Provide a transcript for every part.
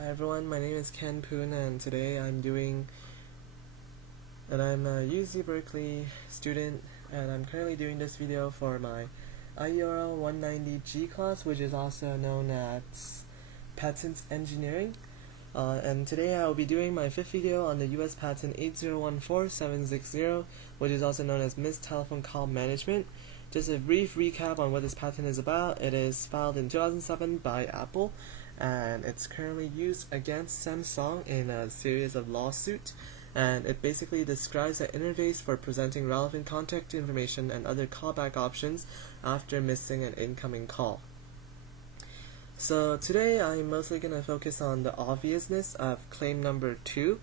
Hi everyone, my name is Ken Poon and today I'm a UC Berkeley student and I'm currently doing this video for my IURL 190G class, which is also known as Patent Engineering. And today I will be doing my fifth video on the US Patent 8014760, which is also known as Missed Telephone Call Management. Just a brief recap on what this patent is about. It is filed in 2007 by Apple, and it's currently used against Samsung in a series of lawsuits, and it basically describes an interface for presenting relevant contact information and other callback options after missing an incoming call. So today I'm mostly going to focus on the obviousness of claim number 2,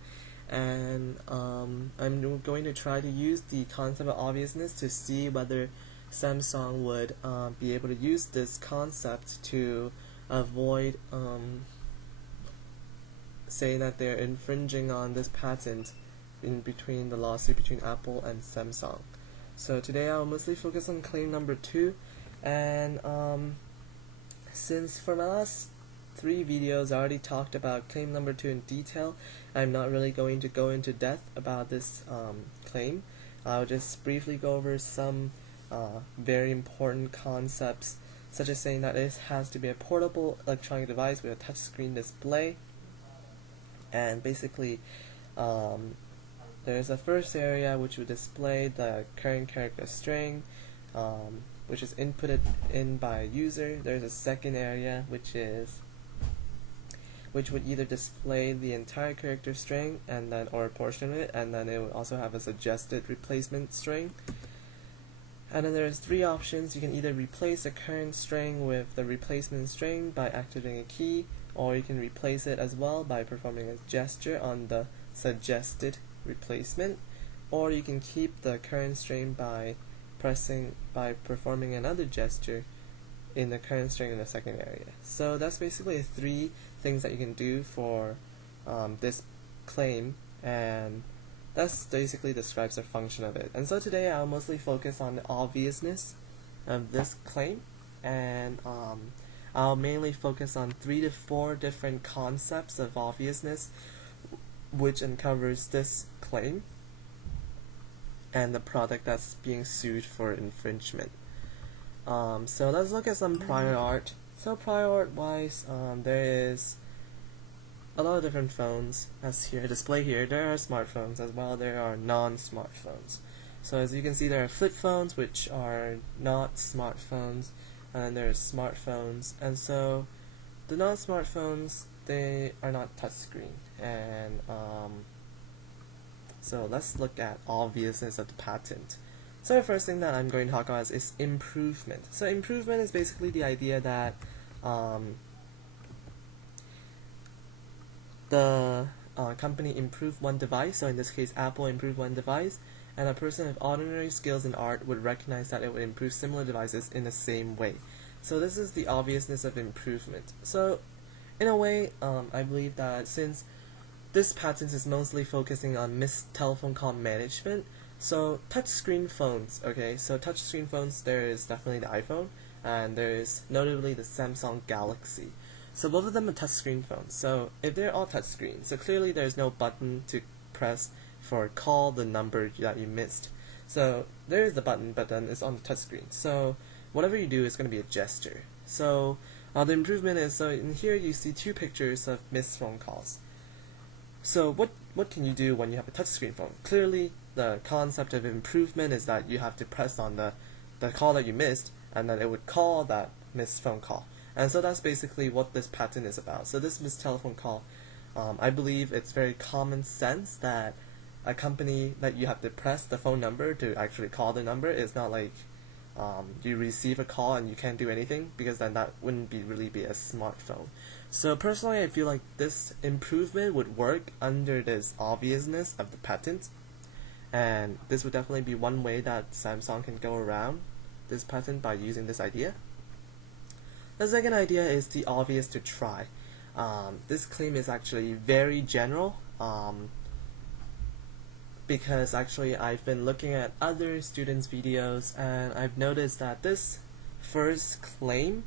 and I'm going to try to use the concept of obviousness to see whether Samsung would be able to use this concept to avoid saying that they're infringing on this patent in between the lawsuit between Apple and Samsung. So today I'll mostly focus on claim number 2, and since for my last 3 videos I already talked about claim number 2 in detail, I'm not really going to go into depth about this claim. I'll just briefly go over some very important concepts, such as saying that it has to be a portable electronic device with a touchscreen display. And basically there's a first area which would display the current character string, which is inputted in by a user. There's a second area which would either display the entire character string and then or a portion of it, and then it would also have a suggested replacement string. And then there's 3 options. You can either replace the current string with the replacement string by activating a key, or you can replace it as well by performing a gesture on the suggested replacement, or you can keep the current string by performing another gesture in the current string in the second area. So that's basically 3 things that you can do for this claim, and that basically describes the function of it. And so today I'll mostly focus on the obviousness of this claim, and I'll mainly focus on 3 to 4 different concepts of obviousness which uncovers this claim and the product that's being sued for infringement. So let's look at some prior art. So prior art wise, there is a lot of different phones as here displayed here. There are smartphones as well, there are non-smartphones. So as you can see, there are flip phones which are not smartphones, and then there's smartphones. And so the non-smartphones, they are not touchscreen. And so let's look at obviousness of the patent. So the first thing that I'm going to talk about is improvement. So improvement is basically the idea that the company improved one device, so in this case Apple improved one device, and a person with ordinary skills in art would recognize that it would improve similar devices in the same way. So this is the obviousness of improvement. So in a way, I believe that since this patent is mostly focusing on missed telephone call management, so touchscreen phones, okay, so touchscreen phones, there is definitely the iPhone, and there is notably the Samsung Galaxy. So both of them are touchscreen phones. So if they're all touchscreen, so clearly there's no button to press for call the number that you missed. So there is the button, but then it's on the touchscreen. So whatever you do is going to be a gesture. So the improvement is, so in here you see 2 pictures of missed phone calls. So what can you do when you have a touchscreen phone? Clearly the concept of improvement is that you have to press on the call that you missed, and then it would call that missed phone call. And so that's basically what this patent is about. So this missed telephone call, I believe it's very common sense that a company that you have to press the phone number to actually call the number is not like you receive a call and you can't do anything, because then that wouldn't really be a smartphone. So personally I feel like this improvement would work under this obviousness of the patent, and this would definitely be one way that Samsung can go around this patent by using this idea. The second idea is the obvious to try. This claim is actually very general, because actually I've been looking at other students' videos and I've noticed that this first claim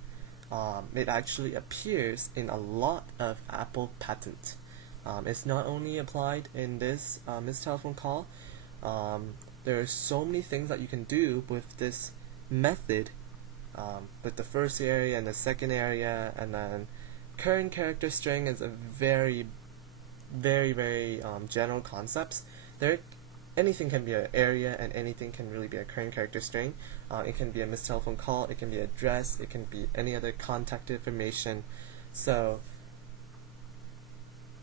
it actually appears in a lot of Apple patents. It's not only applied in this missed telephone call. There are so many things that you can do with this method, with the first area and the second area, and then current character string is a very general concepts. Anything can be an area, and anything can really be a current character string. It can be a missed telephone call, it can be address, it can be any other contact information. So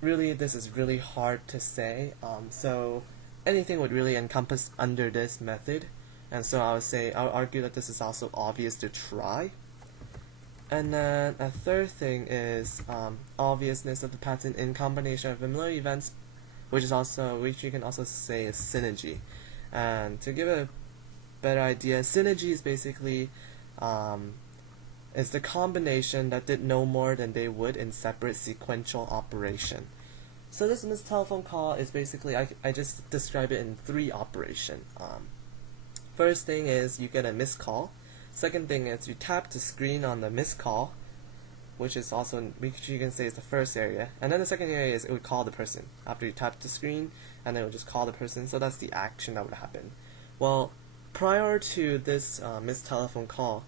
really, this is really hard to say. So anything would really encompass under this method, and so I'll argue that this is also obvious to try. And then a third thing is obviousness of the pattern in combination of familiar events, which you can also say is synergy. And to give a better idea, synergy is basically is the combination that did no more than they would in separate sequential operation. So this missed telephone call is basically, I just describe it in 3 operations. First thing is you get a missed call. Second thing is you tap the screen on the missed call, which is also, which you can say is the first area. And then the second area is it would call the person. After you tap the screen, and then it would just call the person, so that's the action that would happen. Well, prior to this missed telephone call,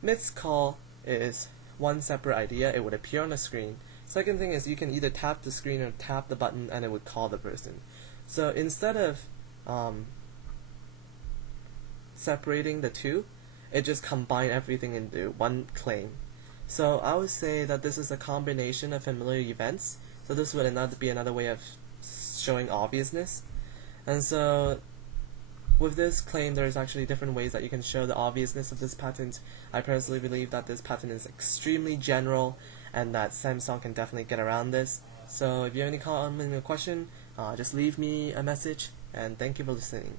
missed call is one separate idea. It would appear on the screen. Second thing is you can either tap the screen or tap the button and it would call the person. So instead of separating the two, it just combined everything into one claim. So I would say that this is a combination of familiar events. So this would be another way of showing obviousness. And so with this claim, there's actually different ways that you can show the obviousness of this patent. I personally believe that this patent is extremely general and that Samsung can definitely get around this. So if you have any comment or question, just leave me a message, and thank you for listening.